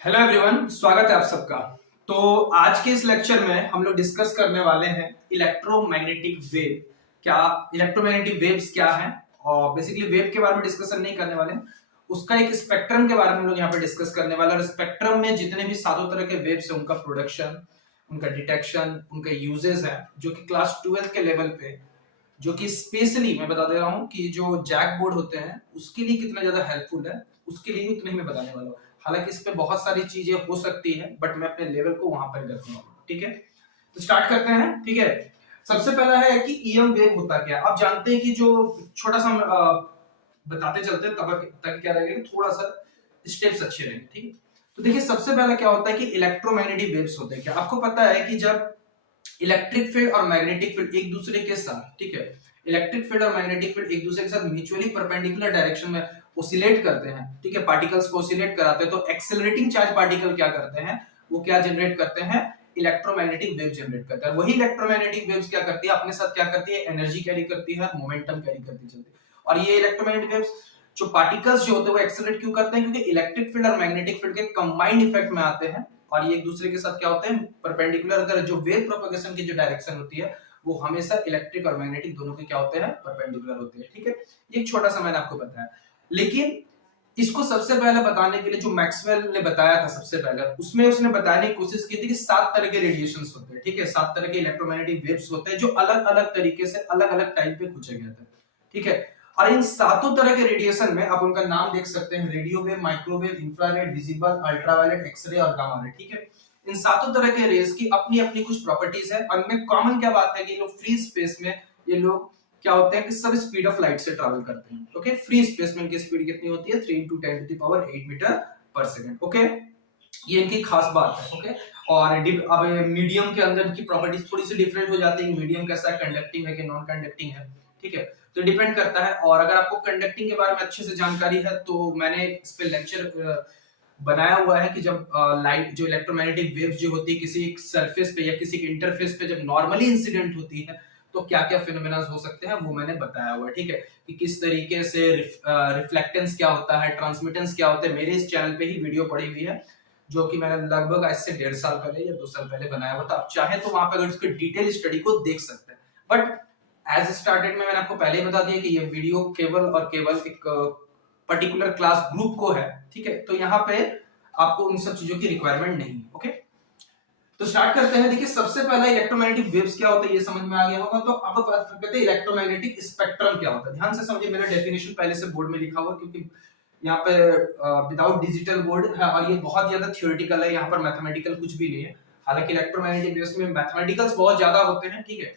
Hello everyone, स्वागत है आप सबका। तो आज के इस लेक्चर में हम लोग डिस्कस करने वाले हैं इलेक्ट्रोमैग्नेटिक वेव। क्या इलेक्ट्रोमैग्नेटिक वेव्स क्या हैं, और बेसिकली वेव के बारे में डिस्कशन नहीं करने वाले हैं, उसका एक स्पेक्ट्रम के बारे में हम लोग यहाँ पे डिस्कस करने वाले हैं। और स्पेक्ट्रम में जितने भी सातों तरह के वेव्स हैं, उनका प्रोडक्शन, उनका डिटेक्शन, उनका यूजेस है, जो कि क्लास 12 के लेवल पे, जो कि स्पेशली मैं बता दे रहा हूँ कि जो जैक बोर्ड होते हैं उसके लिए कितना ज्यादा हेल्पफुल है, उसके लिए उतना ही मैं बताने वाला हूँ। हालांकि इस पे बहुत सारी चीजें हो सकती है, बट मैं अपने लेवल को वहां पर रखूंगा। ठीक है, तो स्टार्ट करते हैं। ठीक है, सबसे पहला है कि ईएम वेव होता क्या है। आप जानते हैं कि जो छोटा सा बताते चलते हैं तब ताकि क्या रहेगा, थोड़ा सा स्टेप्स अच्छे रहेंगे। ठीक है, तो देखिए सबसे पहला क्या होता है कि इलेक्ट्रोमैग्नेटिक वेव्स होते हैं। क्या आपको पता है कि जब इलेक्ट्रिक फील्ड और मैग्नेटिक फील्ड एक दूसरे के साथ, ठीक है, इलेक्ट्रिक फील्ड और मैग्नेटिक फील्ड एक दूसरे के साथ म्यूचुअली परपेंडिकुलर डायरेक्शन में ओसिलेट करते हैं, ठीक है, पार्टिकल्स को ओसिलेट कराते हैं, तो एक्सेलरेटिंग चार्ज पार्टिकल क्या करते हैं, वो क्या जनरेट करते हैं, इलेक्ट्रोमैग्नेटिक वेव जनरेट करते हैं। वही इलेक्ट्रोमैग्नेटिक वेव्स क्या करती है, अपने साथ क्या करती है, एनर्जी कैरी करती है, मोमेंटम कैरी करती चलती है। और ये इलेक्ट्रोमैग्नेटिक वेव्स जो पार्टिकल्स जो होते हैं वो एक्सेलरेट क्यों करते हैं, क्योंकि इलेक्ट्रिक फील्ड और मैग्नेटिक फील्ड के कंबाइंड इफेक्ट में आते हैं, और ये एक दूसरे के साथ क्या होते हैं, परपेंडिकुलर। अगर जो वेव प्रोपगेशन की जो डायरेक्शन होती है वो हमेशा इलेक्ट्रिक और मैग्नेटिक दोनों के क्या होते हैं, परपेंडिकुलर होते हैं। ठीक है, ये एक छोटा सा मैंने आपको बताया। लेकिन इसको सबसे पहले बताने के लिए जो मैक्सवेल ने बताया था सबसे पहले, उसमें उसने बताने की कोशिश की थी कि 7 तरह के रेडिएशंस होते हैं। ठीक है, 7 तरह के इलेक्ट्रोमैग्नेटिक वेव्स होते हैं जो अलग अलग तरीके से अलग अलग टाइम पे पूछे गए थे। ठीक है, और इन सातों तरह के रेडिएशन में आप उनका नाम देख सकते हैं, radio wave, microwave, infrared, visible, ultraviolet, X ray और गामा रे। ठीक है, इन सातों तरह के रेज की अपनी अपनी कुछ प्रॉपर्टीज है, और इनमें कॉमन क्या बात है कि लोग फ्री स्पेस में, ये लोग क्या होते हैं कि सब स्पीड ऑफ लाइट से ट्रैवल करते हैं। ओके, फ्री स्पेस में इनकी स्पीड कितनी होती है, 3 × 10⁸ मीटर पर सेकंड। ओके, ये इनकी खास बात है। ओके, और अब मीडियम के अंदर की प्रॉपर्टीज थोड़ी सी डिफरेंट हो जाती है। मीडियम कैसा है, कंडक्टिंग है कि नॉन कंडक्टिंग है। ठीक है, तो डिपेंड करता है। और अगर आपको कंडक्टिंग के बारे में अच्छे से जानकारी है तो मैंने इस पे लेक्चर बनाया हुआ है कि जब लाइट जो इलेक्ट्रोमैग्नेटिक वेव्स जो होती है किसी सरफेस पे या किसी इंटरफेस पे जब नॉर्मली इंसिडेंट होती है तो क्या क्या फिनोमेना हो सकते हैं, वो मैंने बताया हुआ है। ठीक है, कि किस तरीके से रिफ्लेक्टेंस क्या होता है, ट्रांसमिटेंस क्या होता है, मेरे इस चैनल पे ही वीडियो पड़ी हुई है, जो कि मैंने लगभग आज से 1.5 साल पहले या 2 साल पहले बनाया हुआ था। आप चाहे तो वहां पर उसके डिटेल स्टडी को देख सकते हैं। बट एज स्टार्टेड में मैंने आपको पहले ही बता दिया कि ये वीडियो केवल और केवल एक पर्टिकुलर क्लास ग्रुप को है। ठीक है, तो यहाँ पे आपको उन सब चीजों की रिक्वायरमेंट नहीं है। ओके, तो स्टार्ट करते हैं। देखिए सबसे पहला इलेक्ट्रोमैग्नेटिक वेव्स क्या होता है ये समझ में आ गया होगा। तो अब बात करते हैं इलेक्ट्रोमैग्नेटिक स्पेक्ट्रम क्या होता है। ध्यान से समझिए, मैंने डेफिनेशन पहले से बोर्ड में लिखा हुआ, क्योंकि यहाँ पे विदाउट डिजिटल बोर्ड है और ये बहुत ज्यादा थ्योरेटिकल है, यहाँ पर मैथमेटिकल कुछ भी नहीं है। हालांकि इलेक्ट्रोमैग्नेटिक वेव्स में मैथमेटिकल्स बहुत ज्यादा होते हैं। ठीक है,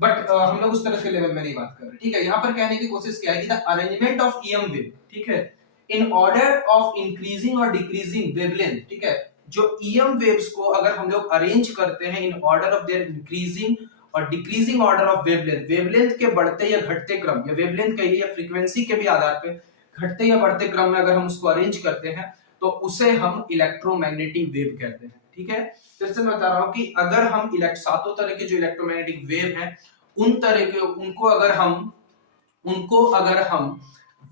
बट हम लोग उस तरह के लेवल में नहीं बात कर रहे। ठीक है, यहाँ पर कहने की कोशिश क्या है कि the arrangement of EM wave, ठीक है, इन ऑर्डर ऑफ इंक्रीजिंग और डिक्रीजिंग वेवलेंथ। ठीक है, जो ईएम वेव्स को अगर हम लोग अरेंज करते हैं in order of their increasing और decreasing order of wavelength, wavelength के बढ़ते या घटते क्रम, या वेवलेंथ कहिए या फ्रीक्वेंसी के भी आधार पे घटते या बढ़ते क्रम में अगर हम उसको अरेंज करते हैं तो उसे हम इलेक्ट्रोमैग्नेटिक वेव कहते हैं। ठीक है, फिर से मैं बता रहा हूं कि अगर हम सातों तरह के जो इलेक्ट्रोमैग्नेटिक वेव हैं उन तरह के उनको अगर हम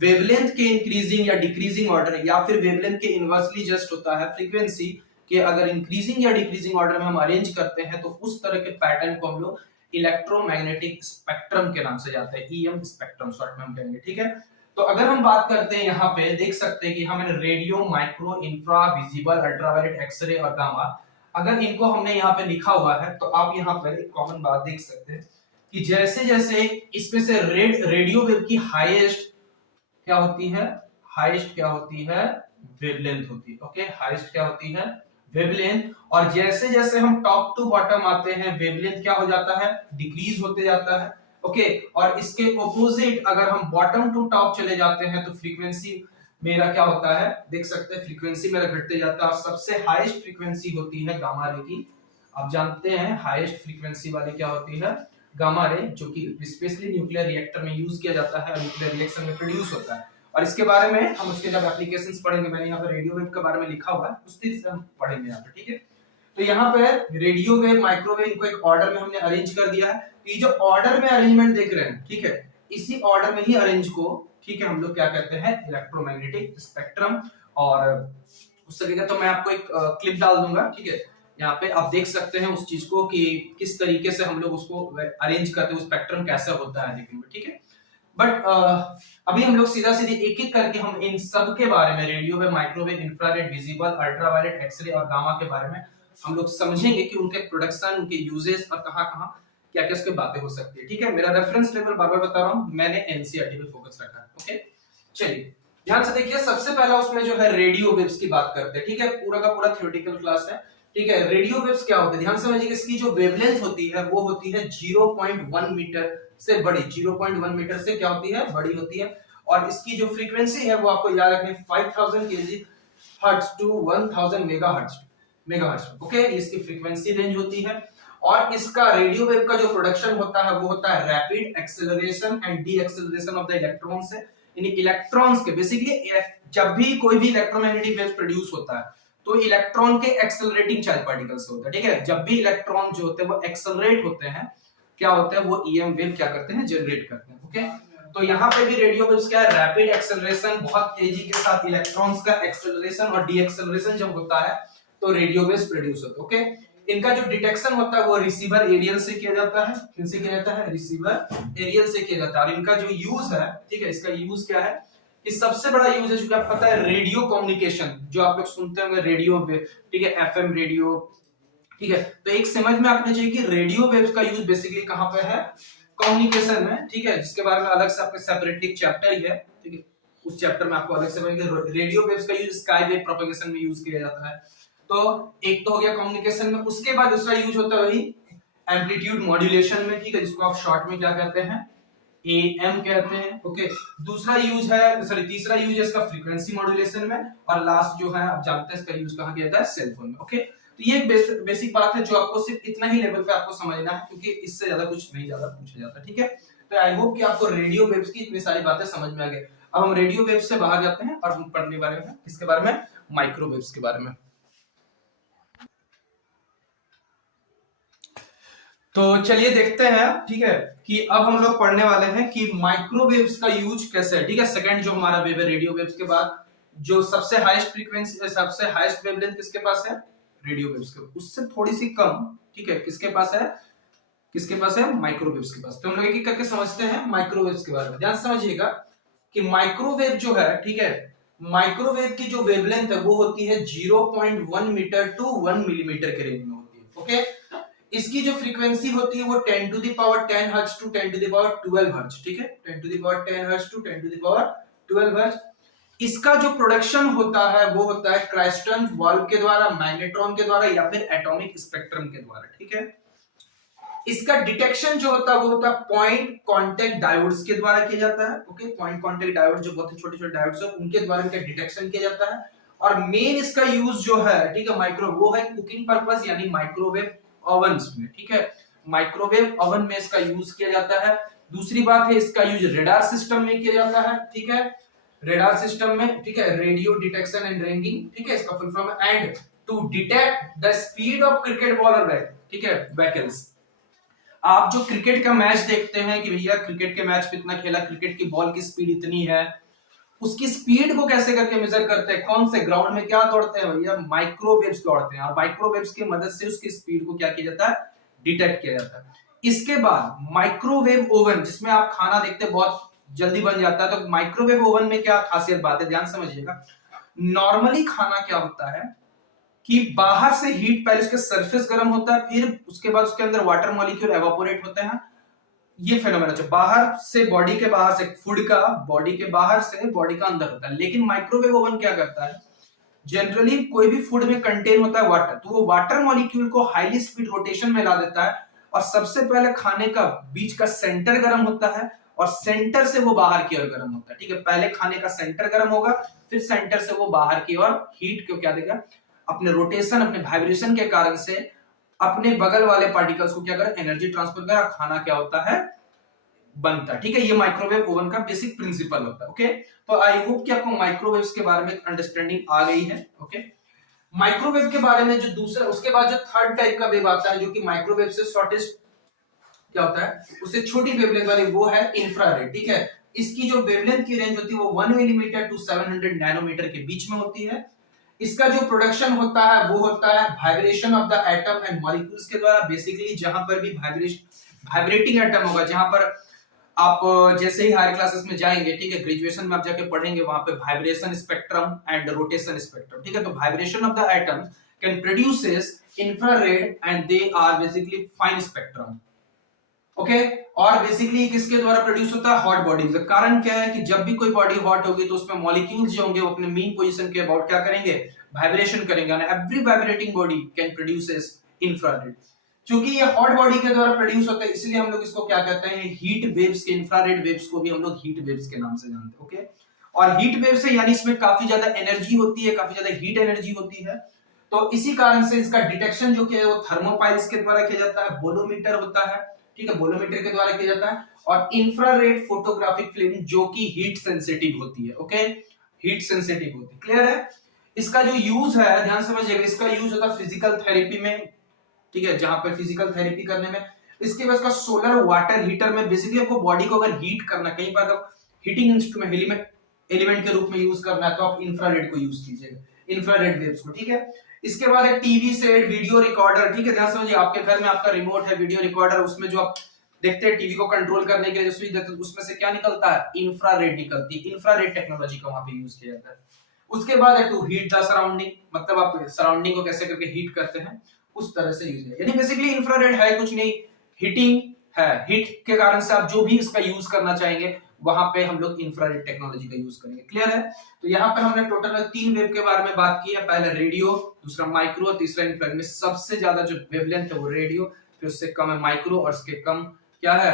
वेवलेंथ के इंक्रीजिंग या डिक्रीजिंग ऑर्डर, या फिर वेवलेंथ के इनवर्सली जस्ट होता है फ्रीक्वेंसी के, अगर इंक्रीजिंग या डिक्रीजिंग ऑर्डर में हम अरेंज करते हैं तो उस तरह के पैटर्न को हम लोग इलेक्ट्रोमैग्नेटिक स्पेक्ट्रम के नाम से जाते हैं, ईएम स्पेक्ट्रम शॉर्ट में हम कहेंगे। ठीक है, तो अगर हम बात करते हैं यहाँ पे देख सकते हैं कि हमने radio, micro, infra, visible, ultraviolet, X ray और गामा, अगर इनको हमने यहाँ पे लिखा हुआ है तो आप यहाँ पर एक कॉमन बात देख सकते हैं कि जैसे जैसे इसमें से रेडियो वेव की हाईएस्ट क्या होती है, हाईएस्ट क्या होती है, वेवलेंथ होती है। ओके, हाईएस्ट क्या होती है, वेवलेंथ। और जैसे जैसे हम टॉप टू बॉटम आते हैं वेवलेंथ क्या हो जाता है, डिक्रीज होते जाता है। ओके, और इसके ऑपोजिट अगर हम बॉटम टू टॉप चले जाते हैं तो फ्रीक्वेंसी मेरा क्या होता है, देख सकते हैं फ्रीक्वेंसी मेरा घटते जाता है, और सबसे हाईएस्ट फ्रीक्वेंसी होती है गामा रे की। आप जानते हैं हाईएस्ट फ्रीक्वेंसी वाली क्या होती है, गामा रे, जो कि स्पेशली न्यूक्लियर रिएक्टर में यूज किया जाता है, न्यूक्लियर रिएक्शन में प्रोड्यूस होता है। और इसके बारे में हम उसके जब एप्लीकेशंस पढ़ेंगे, मैंने यहाँ पर रेडियो वेव के बारे में लिखा हुआ है, उस चीज से हम पढ़ेंगे यहाँ पे। ठीक है, तो यहाँ पे रेडियो वेव, माइक्रोवेव, इनको एक ऑर्डर में हमने अरेंज कर दिया है। ये जो ऑर्डर में अरेंजमेंट देख रहे हैं, ठीक है, इसी ऑर्डर में ही अरेंज को, ठीक है, हम लोग क्या कहते हैं, इलेक्ट्रोमैग्नेटिक स्पेक्ट्रम। और उस तरीके तो मैं आपको एक क्लिप डाल दूंगा, ठीक है, यहाँ पे आप देख सकते हैं उस चीज को कि किस तरीके से हम लोग उसको अरेंज करते हैं, स्पेक्ट्रम कैसे होता है देखने में, ठीक है। बट अभी हम लोग सीधा सीधे एक एक करके हम इन सब के बारे में, radio wave, microwave, infrared, visible, ultraviolet, X ray और गामा के बारे में हम लोग समझेंगे कि उनके प्रोडक्शन, उनके यूजेस और कहाँ कहाँ क्या क्या उसके बातें हो सकती है, ठीक है। मेरा रेफरेंस लेवल बार बार बता रहा हूँ, मैंने एनसीईआरटी पे फोकस रखा है, ओके। चलिए ध्यान से देखिए, सबसे पहला उसमें जो है रेडियो वेव्स की बात करते हैं, ठीक है। पूरा का पूरा थ्योरेटिकल क्लास है, ठीक है। रेडियो वेव्स क्या होते हैं, ध्यान से समझिए। इसकी जो वेवलेंथ होती है वो होती है 0.1 मीटर से बड़ी, 0.1 मीटर से क्या होती है, बड़ी होती है। और इसकी जो फ्रीक्वेंसी है वो आपको याद रखनी है, 5000 KG hertz to 1000 megahertz, okay. इसकी फ्रीक्वेंसी रेंज होती है। और इसका रेडियो वेव का जो प्रोडक्शन होता है वो होता है rapid acceleration and D acceleration of the electron से, यानी इलेक्ट्रॉन्स के, बेसिकली जब भी कोई भी इलेक्ट्रोमैग्नेटिक वेव प्रोड्यूस होता है तो इलेक्ट्रॉन के एक्सेलरेटिंग चार्ज पार्टिकल से होता है, ठीक है। जब भी इलेक्ट्रॉन जो होते हैं वो एक्सेलरेट होते हैं, क्या होता है, वो ईएम वेव क्या करते हैं, जनरेट करते हैं, ओके। तो यहाँ पे भी रेडियो वेव्स क्या है, रैपिड एक्सेलरेशन, बहुत तेजी के साथ इलेक्ट्रॉन्स का एक्सेलरेशन और डी एक्सेलरेशन जब होता है तो रेडियो वेव्स प्रोड्यूस होते हैं, ओके। इनका जो डिटेक्शन होता है वो रिसीवर एरियल से किया जाता है, किनसे किया जाता है, रिसीवर एरियल से किया जाता है। और इनका जो यूज है, ठीक है, इसका यूज क्या है, इस सबसे बड़ा यूज है जो आपको पता है, रेडियो कम्युनिकेशन, जो आप लोग सुनते होंगे रेडियो वेव, ठीक है, एफएम रेडियो, ठीक है। तो एक समझ में आपने चाहिए कि रेडियो वेव्स का यूज बेसिकली कहां पे है, कम्युनिकेशन में, ठीक है, जिसके बारे में अलग से आपके सेपरेटली चैप्टर ही है, ठीक है। उस चैप्टर में आपको अलग से पढ़ेंगे। रेडियो वेव्स का यूज स्काई वेव प्रोपेगेशन में यूज किया जाता है। तो एक तो हो गया कम्युनिकेशन में, उसके बाद दूसरा यूज होता है वही एम्पलीट्यूड मॉड्यूलेशन में, ठीक है, जिसको आप शॉर्ट में क्या कहते हैं, एएम कहते हैं, ओके। दूसरा यूज है, सॉरी तीसरा यूज है इसका फ्रीक्वेंसी मॉड्यूलेशन में। और लास्ट जो है आप जानते हैं इसका यूज कहां किया जाता है, सेल फोन में, ओके। तो ये बेसिक बात है जो आपको सिर्फ इतना ही लेवल पे आपको समझना है, क्योंकि इससे ज्यादा कुछ नहीं ज्यादा पूछा जाता, ठीक है। तो आई होप कि आपको रेडियो वेव्स की इतनी सारी बातें समझ में आ गई। अब हम रेडियो वेव्स से बाहर जाते हैं और हम पढ़ने वाले हैं इसके बारे में, माइक्रोवेव्स के बारे में। तो चलिए देखते हैं, ठीक है, कि अब हम लोग पढ़ने वाले हैं कि माइक्रोवेव्स का यूज कैसे है, ठीक है। सेकंड जो हमारा वेव है रेडियो वेव्स के बाद, जो सबसे हाईएस्ट फ्रीक्वेंसी, सबसे हाईएस्ट वेवलेंथ किसके पास है, रेडियो वेव्स के, उससे थोड़ी सी कम, ठीक है, किसके पास है, किसके पास है, माइक्रोवेव्स के पास। तो हम लोग एक एक करके समझते हैं माइक्रोवेव्स के बारे में। ध्यान समझिएगा कि माइक्रोवेव जो है, ठीक है, माइक्रोवेव की जो वेवलेंथ है वो होती है 0.1 मीटर टू 1 मिलीमीटर के रेंज में होती है, ओके। इसकी जो फ्रीक्वेंसी होती है वो 10 to the power 10 hertz to 10 to the power 12 hertz, ठीक है, 10 to the power 10 hertz to 10 to the power 12 hertz. इसका जो प्रोडक्शन होता है वो होता है क्राइस्टन वाल्व के द्वारा, मैग्नेट्रॉन के द्वारा या फिर एटॉमिक स्पेक्ट्रम के द्वारा, ठीक है। इसका डिटेक्शन जो होता है वो होता है पॉइंट कांटेक्ट डायोड्स के द्वारा किया जाता है, ओके। पॉइंट कांटेक्ट डायोड जो बहुत ही छोटे छोटे डायोड्स हैं उनके द्वारा इनका डिटेक्शन किया जाता है। और मेन इसका यूज जो है, ठीक है, माइक्रो, वो है कुकिंग पर्पस, यानी माइक्रोवेव ओवन्स में, ठीक है, माइक्रोवेव ओवन में इसका यूज किया जाता है। दूसरी बात है इसका यूज रेडार सिस्टम में किया जाता है, ठीक है, रेडार सिस्टम में, ठीक है, रेडियो डिटेक्शन एंड रेंजिंग, ठीक है, इसका फुल फॉर्म है, and to detect the speed of cricket ball और बैट, ठीक है, व्हीकल्स। आप जो क्रिकेट का मैच देखते हैं कि भैया क्रिकेट के मैच पे इतना खेला, क्रिकेट की बॉल की स्पीड इतनी है, उसकी स्पीड को कैसे करके मेजर करते हैं, कौन से ग्राउंड में क्या दौड़ते हैं भैया, माइक्रोवेव्स दौड़ते हैं। और माइक्रोवेव्स की मदद से उसकी स्पीड को क्या किया जाता है, डिटेक्ट किया जाता है। इसके बाद माइक्रोवेव ओवन, जिसमें आप खाना देखते हैं बहुत जल्दी बन जाता है, तो माइक्रोवेव ओवन में क्या खासियत बात है, ध्यान समझिएगा। नॉर्मली खाना क्या होता है कि बाहर से हीट, पहले उसके सरफेस गर्म होता है, फिर उसके बाद उसके अंदर वाटर मॉलिक्यूल एवापोरेट होते हैं। ये फेनोमेना जो बाहर से, बॉडी के बाहर से, फूड का बॉडी के बाहर से बॉडी का अंदर होता है। लेकिन माइक्रोवेव ओवन क्या करता है, जनरली कोई भी फूड में कंटेन होता है वाटर, तो वो वाटर मॉलिक्यूल को हाईली स्पीड रोटेशन में ला देता है। और सबसे पहले खाने का बीच का सेंटर गर्म होता है और सेंटर से वो बाहर की ओर गर्म होता है, ठीक है। पहले खाने का सेंटर गर्म होगा, फिर सेंटर से वो बाहर की ओर हीट को क्या देगा, अपने रोटेशन, अपने वाइब्रेशन के कारण से अपने बगल वाले पार्टिकल्स को क्या करे, एनर्जी ट्रांसफर करे, खाना क्या होता है, बनता है, ठीक है। ये माइक्रोवेव ओवन का बेसिक प्रिंसिपल होता है, ओके। तो आई होप कि आपको माइक्रोवेव्स के बारे में अंडरस्टैंडिंग आ गई है, ओके। माइक्रोवेव के बारे में जो दूसरा, उसके बाद जो थर्ड टाइप का वेव आता है जो कि माइक्रोवेव से शॉर्टेस्ट क्या होता है, उससे छोटी वेवलेंथ वाली, वो है इंफ्रारेड, ठीक है। इसकी जो वेवलेंथ की रेंज होती है वो 1 मिलीमीटर टू 700 नैनोमीटर के बीच में होती है। इसका जो प्रोडक्शन होता है वो होता है vibration of the atom and molecules के द्वारा। बेसिकली जहां पर भी वाइब्रेटिंग एटम होगा, जहां पर आप जैसे ही हायर क्लासेस में जाएंगे, ठीक है, ग्रेजुएशन में आप जाके पढ़ेंगे वहां पे vibration spectrum and rotation spectrum, ठीक है। तो vibration of the atom can produces infrared and they are basically fine spectrum, okay. और बेसिकली किसके द्वारा प्रोड्यूस होता है? Hot bodies. कारण क्या है कि जब भी कोई बॉडी हॉट होगी तो उसमें मॉलिक्यूल्स जो होंगे वो अपने मीन पोजीशन के अबाउट क्या करेंगे? वाइब्रेशन करेंगे। And every vibrating body can produces infrared. क्योंकि ये हॉट बॉडी के द्वारा प्रोड्यूस होता है, इसलिए हम लोग इसको क्या कहते हैं? हीट वेव्स के, इंफ्रारेड वेव्स को भी हम लोग हीट वेव्स के नाम से जानते हैं, ओके। और हीट वेव से यानी इसमें काफी ज्यादा एनर्जी होती है, काफी ज्यादा हीट एनर्जी होती है। तो इसी कारण से इसका डिटेक्शन जो किया है वो थर्मोपाइल्स के द्वारा किया जाता है, बोलोमीटर होता है, ठीक है, बोलोमीटर के द्वारा किया जाता है। और इंफ्रारेड फोटोग्राफिक फिल्म जो कि हीट सेंसिटिव होती है, ओके, हीट सेंसिटिव होती है। क्लियर है? इसका जो यूज है, ध्यान समझिएगा, इसका यूज होता है फिजिकल थेरेपी में, ठीक है, जहां पर फिजिकल थेरेपी करने में। इसके बाद सोलर वाटर हीटर में बेसिकली आपको बॉडी को अगर हीट करना, कहीं पर अगर हीटिंग इंस्ट्रूमेंट एलिमेंट के रूप में यूज करना है तो आप इंफ्रारेड को यूज कीजिएगा, इंफ्रारेड वेव्स को, ठीक है। इसके बाद है टीवी सेट, वीडियो रिकॉर्डर, ठीक है, ध्यान समझिए, आपके घर में आपका रिमोट है, वीडियो रिकॉर्डर, उसमें जो आप देखते हैं टीवी को कंट्रोल करने के लिए जो स्विच देते हैं उसमें से क्या निकलता है? इंफ्रारेड निकलती है। इंफ्रारेड टेक्नोलॉजी का वहां पे यूज किया जाता है। उसके बाद है टू हीट द सराउंडिंग, मतलब आप सराउंडिंग को कैसे करके हीट करते हैं उस तरह से यूज है। यानी बेसिकली इंफ्रारेड है कुछ नहीं, हीटिंग है, हीट के कारण से आप जो भी इसका यूज करना चाहेंगे वहां पे हम लोग इंफ्रारेड टेक्नोलॉजी का यूज करेंगे। क्लियर है? तो यहाँ पर हमने टोटल 3 वेव के बारे में बात की है। पहला रेडियो, दूसरा माइक्रो, तीसरा इंफ्रारेड। में सबसे ज्यादा जो वेवलेंथ है वो रेडियो, फिर उससे कम है माइक्रो, और उसके कम क्या है?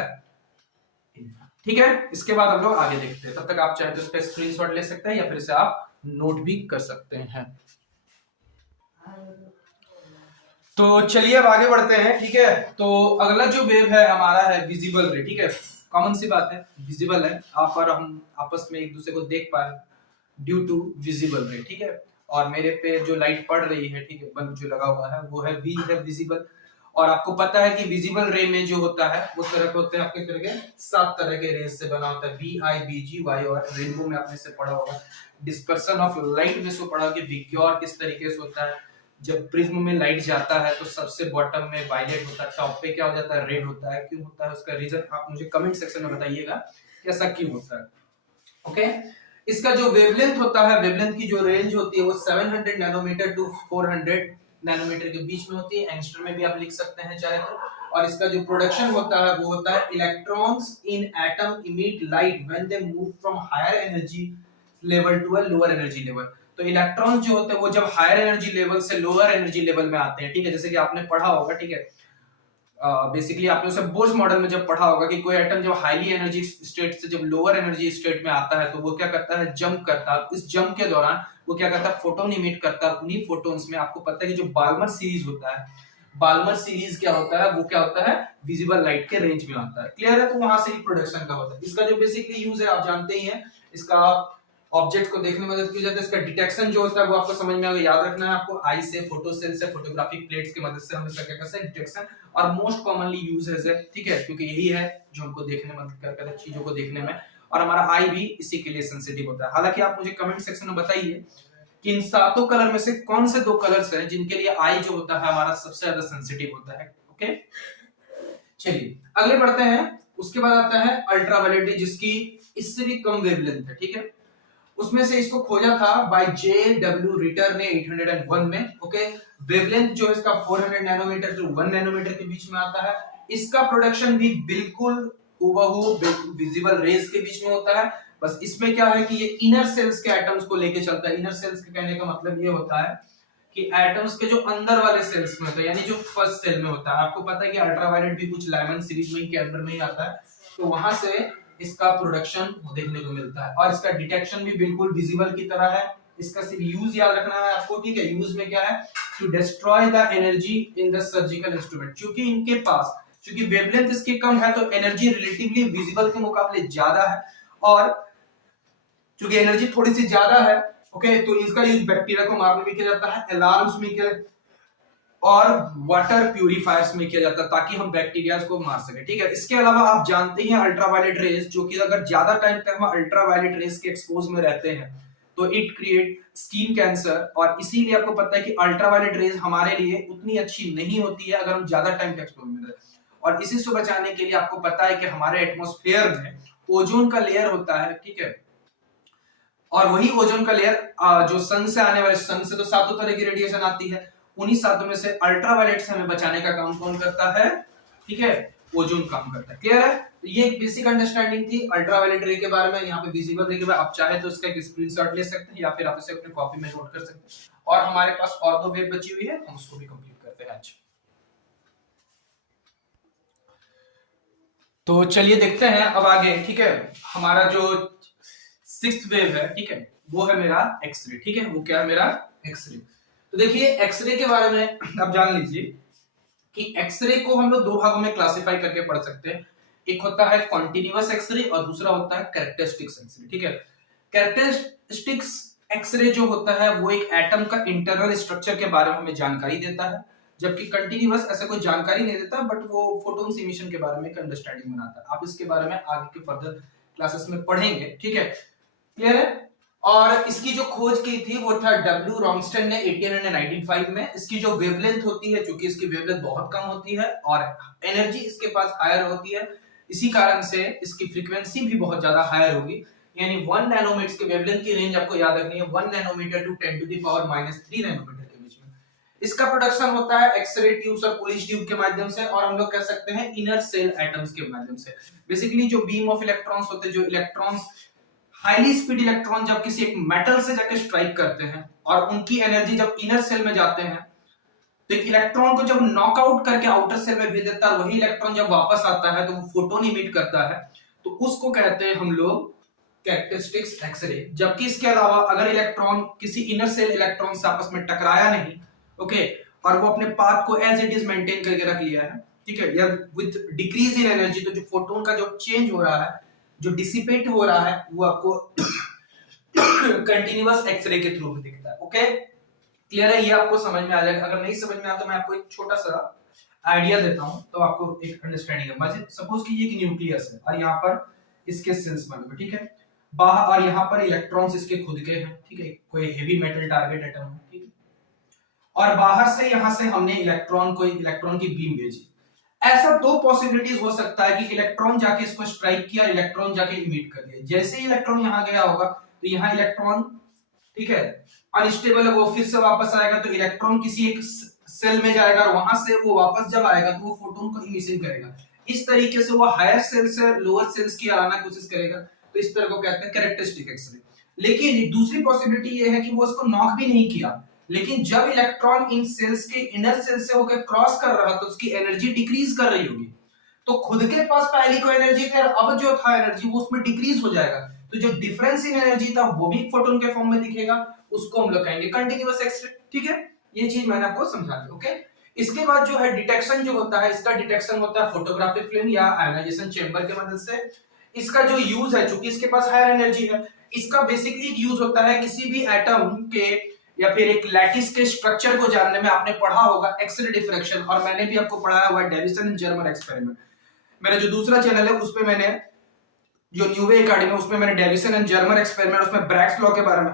ठीक है, इसके बाद हम लोग आगे देखते हैं। तब तक आप चाहे तो इस पे स्क्रीनशॉट ले सकते हैं या फिर इसे आप नोट भी कर सकते हैं। तो चलिए अब आगे बढ़ते हैं, ठीक है। तो अगला जो वेव है हमारा है विजिबल रे, ठीक है, कॉमन सी बात है, विजिबल है, आप और हम आपस में एक दूसरे को देख पाए ड्यू टू विजिबल रे, ठीक है। और मेरे पे जो लाइट पड़ रही है, ठीक है, बल्ब जो लगा हुआ है वो है वी है विजिबल। और आपको पता है कि विजिबल रे में जो होता है वो तरह के होते हैं, आपके तरह के 7 तरह के रेज से बना होता है, V I B G Y. और रेनबो में आपने से पढ़ा होगा, डिस्पर्सन ऑफ लाइट में से पढ़ा कि विक्योर किस तरीके से होता है। जब प्रिज्म में लाइट जाता है तो सबसे बॉटम में वायलेट होता है, टॉप पे क्या हो जाता है? रेड होता है। क्यों होता है? उसका रीजन आप मुझे कमेंट सेक्शन में बताइएगा कि ऐसा क्यों होता है, ओके। इसका जो वेवलेंथ होता है, वेवलेंथ की जो रेंज होती है वो 700 नैनोमीटर टू 400 नैनोमीटर के बीच में होती है। एंगस्ट्रम में भी आप लिख सकते हैं चाहे तो। और इसका जो प्रोडक्शन होता है वो होता है electrons in atom emit light when they move from higher energy level to a lower energy level. तो इलेक्ट्रॉन जो होते हैं वो जब हायर एनर्जी लेवल से लोअर एनर्जी लेवल में आते हैं, ठीक है, जैसे कि आपने पढ़ा होगा, ठीक है, बेसिकली आपने उसे बोर्स मॉडल में जब पढ़ा होगा कि कोई एटम जब हाईली एनर्जी स्टेट से जब लोअर एनर्जी स्टेट में आता है तो वो क्या करता है? जंप करता है। इस जंप के दौरान वो क्या करता है? फोटोन इमिट करता है। उन्हीं फोटोन्स में आपको पता है कि जो बाल्मर सीरीज होता है, बाल्मर सीरीज क्या होता है? वो क्या होता है? विजिबल लाइट के रेंज में आता है। क्लियर है? तो वहां से ही प्रोडक्शन का होता है। इसका जो बेसिकली यूज है आप जानते ही हैं, इसका ऑब्जेक्ट को देखने में मदद की जाती है। इसका डिटेक्शन जो होता है वो आपको समझ में आएगा, याद रखना है आपको, आई से, फोटो सेल से, फोटोग्राफिक प्लेट्स की मदद से हम इसका क्या करते हैं? डिटेक्शन। और मोस्ट कॉमनली यूज है, ठीक है, क्योंकि यही है जो हमको देखने में मदद करता है, चीजों को देखने में। और हमारा आई भी इसी के लिए सेंसिटिव होता है। हालांकि आप मुझे कमेंट सेक्शन में बताइए कि इन 7 कलर में से कौन से 2 कलर्स हैं जिनके लिए आई जो होता है हमारा सबसे ज्यादा सेंसिटिव होता है, ओके। चलिए आगे बढ़ते हैं। उसके बाद आता है अल्ट्रावायलेट, जिसकी इससे भी कम वेवलेंथ है, ठीक है। उसमें से इसको खोजा था बाय जे.डब्ल्यू. रिटर ने 801 में, ओके। वेवलेंथ जो है इसका 400 नैनोमीटर टू 1 नैनोमीटर के बीच में आता है। इसका प्रोडक्शन भी बिल्कुल हूबहू विजिबल रेज के बीच में होता है। बस इसमें क्या है कि ये इनर सेल्स के एटम्स को लेके चलता है। इनर सेल्स के कहने का मतलब ये होता है कि एटम्स के जो अंदर वाले सेल्स में होता है, यानी जो फर्स्ट सेल में होता है। आपको पता है कि अल्ट्रावायलेट भी कुछ लाइमन सीरीज में ही के अंदर में ही आता है, तो वहां से इसका प्रोडक्शन देखने को मिलता है। और इसका डिटेक्शन भी बिल्कुल विजिबल की तरह है। इसका सिर्फ यूज याद रखना है आपको, ठीक है। यूज में क्या है? To destroy the energy in the surgical instrument. क्योंकि इनके पास, क्योंकि वेवलेंथ इसकी कम है तो एनर्जी रिलेटिवली विजिबल के मुकाबले ज्यादा है। और क्योंकि एनर्जी थोड़ी सी ज्यादा है, ओके, तो इसका यूज बैक्टीरिया को मारने में किया जाता है, अलार्म्स में किया, और वाटर प्यूरिफायर्स में किया जाता है ताकि हम बैक्टीरिया को मार सके, ठीक है। इसके अलावा आप जानते हैं अल्ट्रावायलेट रेज, जो कि अगर ज्यादा टाइम तक हम अल्ट्रावायलेट रेज के एक्सपोज में रहते हैं तो इट क्रिएट स्किन कैंसर, और इसीलिए आपको पता है कि अल्ट्रावायलेट रेज हमारे लिए उतनी अच्छी नहीं होती है अगर हम ज्यादा टाइम तक एक्सपोज में रहे। और इसी से बचाने के लिए आपको पता है कि हमारे एटमॉस्फेयर में ओजोन का लेयर होता है, ठीक है, और वही ओजोन का लेयर जो सन से आने वाले, सन से तो सातों तरह की रेडिएशन आती है, उन्हीं सातों में से अल्ट्रावायलेट से हमें बचाने का काम कौन करता है, ठीक है, ओजोन काम करता है। क्लियर है? तो ये एक बेसिक अंडरस्टैंडिंग थी अल्ट्रावायलेट रे के बारे में। यहाँ पे विजिबल रे के बारे में आप चाहे तो इसका एक स्क्रीनशॉट ले सकते हैं या फिर आप इसे अपने कॉपी में नोट कर सकते हैं। और हमारे पास और 2 वेव बची हुई है, हम उसको भी कंप्लीट करते हैं आज। तो चलिए देखते हैं अब आगे, ठीक है। हमारा जो 6th वेव है, ठीक है, वो है मेरा एक्सरे, ठीक है, वो क्या है मेरा एक्सरे। तो देखिए एक्सरे के बारे में आप जान लीजिए कि एक्सरे को हम लोग 2 भागों में क्लासिफाई करके पढ़ सकते हैं। एक होता है कॉन्टिन्यूअस एक्सरे और दूसरा होता है कैरेक्टरिस्टिक्स एक्सरे, ठीक है। कैरेक्टरिस्टिक्स एक्सरे जो होता है वो एक एटम का इंटरनल स्ट्रक्चर के बारे में हमें जानकारी देता है, जबकि कंटिन्यूअस ऐसा कोई जानकारी नहीं देता, बट वो फोटॉन्स इमिशन के बारे में एक अंडरस्टैंडिंग बनाता है। आप इसके बारे में आगे के फर्दर क्लासेस में पढ़ेंगे, ठीक है, क्लियर है। और इसकी जो खोज की थी वो था डब्ल्यू रॉन्गस्टन ने 1895 में। इसकी जो वेवलेंथ होती है, चूंकि इसकी वेवलेंथ बहुत कम होती है और एनर्जी इसके पास हायर होती है, इसी कारण से इसकी फ्रीक्वेंसी भी बहुत ज्यादा हायर होगी। यानी 1 नैनोमीटर की वेवलेंथ की रेंज आपको याद रखनी है 1 nanometer to 10 to the power -3 nanometer के बीच में। इसका प्रोडक्शन होता है एक्सरे ट्यूब्स और पुलिस ट्यूब के माध्यम से, और हम लोग कह सकते हैं इनर सेल एटम्स के माध्यम से। बेसिकली जो बीम ऑफ इलेक्ट्रॉन्स होते हैं, जो इलेक्ट्रॉन्स हाईली स्पीड इलेक्ट्रॉन जब किसी एक मेटल से जाकर स्ट्राइक करते हैं और उनकी एनर्जी जब इनर सेल में जाते हैं, तो एक इलेक्ट्रॉन को जब नॉकआउट करके आउटर सेल में भेज देता है, वही इलेक्ट्रॉन जब वापस आता है तो वो फोटोन इमिट करता है, तो उसको कहते हैं हम लोग कैरेक्टरिस्टिक्स एक्सरे। जबकि इसके अलावा अगर इलेक्ट्रॉन किसी इनर सेल इलेक्ट्रॉन से आपस में टकराया नहीं, ओके, और वो अपने पाथ को एज इट इज मेंटेन करके रख लिया है, ठीक है, या विद डिक्रीज इन एनर्जी, तो जो फोटोन का जो चेंज हो रहा है, जो डिसिपेट हो रहा है, वो आपको कंटिन्यूअस एक्सरे के थ्रू में दिखता है। ओके, क्लियर है? ये आपको समझ में आ जाएगा। अगर नहीं समझ में आता तो मैं आपको एक छोटा सा आइडिया देता हूं तो आपको एक अंडरस्टैंडिंग है। सपोज कि ये एक न्यूक्लियस है और यहाँ पर इसके सेल्स बने हुए, ठीक है, बाहर, और यहाँ पर इलेक्ट्रॉन्स इसके खुद के हैं, ठीक है, कोई हेवी मेटल टारगेट एटम है, ठीक है, और बाहर से यहाँ से हमने इलेक्ट्रॉन की बीम भेजी। ऐसा 2 पॉसिबिलिटीज हो सकता है कि इलेक्ट्रॉन जाके इसको स्ट्राइक किया, इलेक्ट्रॉन जाके इमिट कर दिया। जैसे ही इलेक्ट्रॉन यहाँ गया होगा तो यहाँ इलेक्ट्रॉन, ठीक है, अनस्टेबल है, वो फिर से वापस आएगा, तो इलेक्ट्रॉन किसी एक सेल में जाएगा और वहां से वो वापस जब आएगा तो वो फोटोन को इमिशन करेगा। इस तरीके से वो हायर सेल से लोअर सेल्स की आना कोशिश करेगा, तो इस तरह को कहते हैं कैरेक्टरिस्टिक एक्सरे। लेकिन एक दूसरी पॉसिबिलिटी ये है कि वो उसको नॉक भी नहीं किया, लेकिन जब इलेक्ट्रॉन इन सेल्स के इनर सेल से होकर क्रॉस कर रहा तो उसकी एनर्जी डिक्रीज कर रही होगी, तो खुद के पास पहले को एनर्जी थी, अब जो था एनर्जी वो उसमें डिक्रीज हो जाएगा, तो जो डिफरेंस इन एनर्जी था वो भी फोटोन के फॉर्म में दिखेगा, उसको हम लोग कहेंगे कंटीन्यूअस एक्सरे। ठीक है, ये चीज मैंने आपको समझा दी। ओके, इसके बाद जो है डिटेक्शन जो होता है, इसका डिटेक्शन होता है फोटोग्राफिक फिल्म या आयोनाइजेशन चेंबर के मदद से। इसका जो यूज है, चूंकि इसके पास हायर एनर्जी है, इसका बेसिकली यूज होता है किसी भी एटम के या फिर एक लैटिस के स्ट्रक्चर को जानने में। आपने पढ़ा होगा एक्सरे डिफ्रैक्शन, और मैंने भी आपको पढ़ाया हुआ है डेविसन एंड जर्मर एक्सपेरिमेंट। मेरा जो दूसरा चैनल है उसमें मैंने जो न्यूवे एकेडमी, उसमें मैंने डेविसन एंड जर्मर एक्सपेरिमेंट, उसमें ब्रैग्स लॉ के बारे में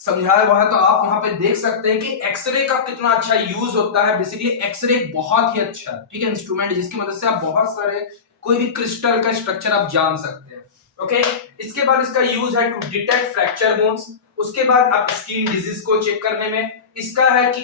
समझाया हुआ है, तो आप वहां पे देख सकते हैं कि एक्सरे का कितना अच्छा यूज होता है। बेसिकली एक्सरे बहुत ही अच्छा, ठीक है, इंस्ट्रूमेंट जिसकी मदद से आप बहुत सारे कोई भी क्रिस्टल का स्ट्रक्चर आप जान सकते हैं। ओके, इसके बाद इसका यूज है टू डिटेक्ट फ्रैक्चर बोन्स। उसके बाद आप स्किन डिजीज को चेक करने में, इसका है कि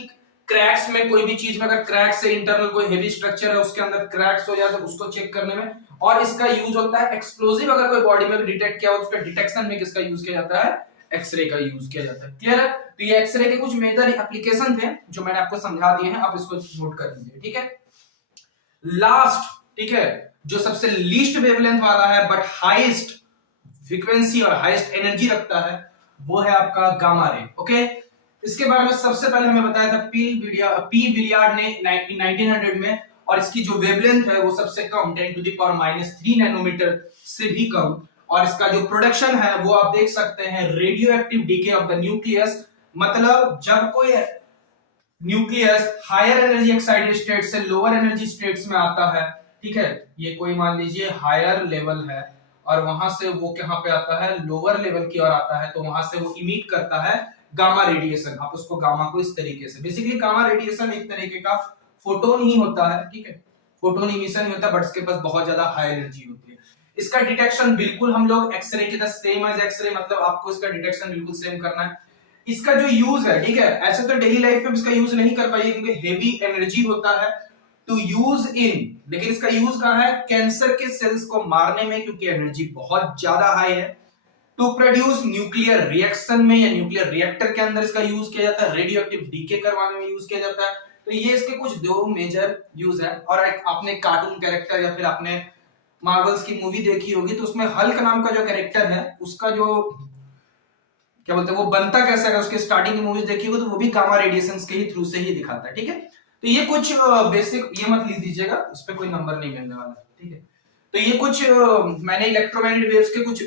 क्रैक्स में, कोई भी चीज में अगर क्रैक से इंटरनल कोई हेवी स्ट्रक्चर है उसके अंदर क्रैक्स हो जाए तो उसको चेक करने में। और इसका यूज होता है एक्सप्लोजिव, अगर कोई बॉडी में डिटेक्ट किया हो उसका डिटेक्शन में किसका यूज किया जाता है, एक्सरे का यूज किया जाता है। क्लियर है? तो ये एक्सरे के कुछ मेजर एप्लीकेशन थे जो मैंने आपको समझा दिए हैं, आप इसको नोट कर लीजिए। ठीक है, लास्ट, ठीक है, जो सबसे लीस्ट वेवलेंथ वाला है बट हाईएस्ट फ्रीक्वेंसी और हाईएस्ट एनर्जी रखता है, वो है आपका गामा रे। ओके, इसके बारे में सबसे पहले हमें बताया था पी विलियर्ड ने 1900 में, और इसकी जो वेवलेंथ है वो सबसे कम 10 टू द पावर -3 नैनोमीटर से भी कम। और इसका जो प्रोडक्शन है वो आप देख सकते हैं radio active decay of the nucleus, मतलब जब कोई nucleus higher energy excited state से लोअर एनर्जी स्टेट्स में आता है, ठीक है, ये कोई मान लीजिए हायर लेवल है और वहां से वो कहाँ पे आता है, लोअर लेवल की ओर आता है, तो वहां से वो इमिट करता है गामा रेडिएशन। आप उसको गामा को इस तरीके से, बेसिकली गामा रेडिएशन एक तरीके का फोटोन ही होता है, ठीक है, फोटोन इमिशन नहीं होता, बट इसके पास बहुत ज्यादा हाई एनर्जी होती है। इसका डिटेक्शन बिल्कुल हम लोग एक्सरे की तरह सेम एज एक्सरे, मतलब आपको इसका डिटेक्शन बिल्कुल सेम करना है। इसका जो यूज है, ठीक है, ऐसे तो डेली लाइफ में इसका यूज नहीं कर पाइए क्योंकि हेवी एनर्जी होता है टू यूज इन, लेकिन इसका यूज कहां है, कैंसर के सेल्स को मारने में, क्योंकि एनर्जी बहुत ज्यादा हाई है। टू प्रोड्यूस न्यूक्लियर रिएक्शन में या न्यूक्लियर रिएक्टर के अंदर इसका यूज किया जाता है, रेडियो एक्टिव डीके करवाने में यूज किया जाता है। तो ये इसके कुछ दो मेजर यूज है। और आपने कार्टून कैरेक्टर या फिर आपने मार्वल्स की मूवी देखी होगी, तो उसमें हल्क नाम का जो कैरेक्टर है, उसका जो क्या बोलते हैं, वो बनता कैसा है, उसके स्टार्टिंग की मूवीज देखी होगी तो वो भी गामा रेडिएशंस के ही थ्रू से ही दिखाता है, ठीक है। तो ये कुछ बेसिक, ये मत लिख दीजिएगा, उस पर कोई नंबर नहीं मिलने वाला, ठीक है। तो ये कुछ मैंने इलेक्ट्रोमैग्नेटिक वेव्स के कुछ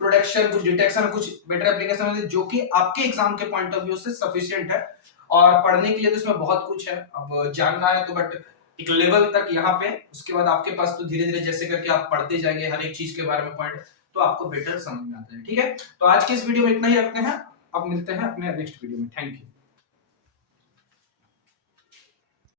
प्रोडक्शन, कुछ डिटेक्शन, कुछ बेटर एप्लीकेशन जो कि आपके एग्जाम के पॉइंट ऑफ व्यू से सफिशिएंट है। और पढ़ने के लिए तो इसमें बहुत कुछ है, अब जानना है तो बट एक लेवल तक यहाँ पे, उसके बाद आपके पास तो धीरे धीरे जैसे करके आप पढ़ते जाएंगे हर एक चीज के बारे में पॉइंट, तो आपको बेटर समझ में आता है, ठीक है। तो आज की इस वीडियो में इतना ही रखते हैं, अब मिलते हैं अपने नेक्स्ट वीडियो में। Thank you.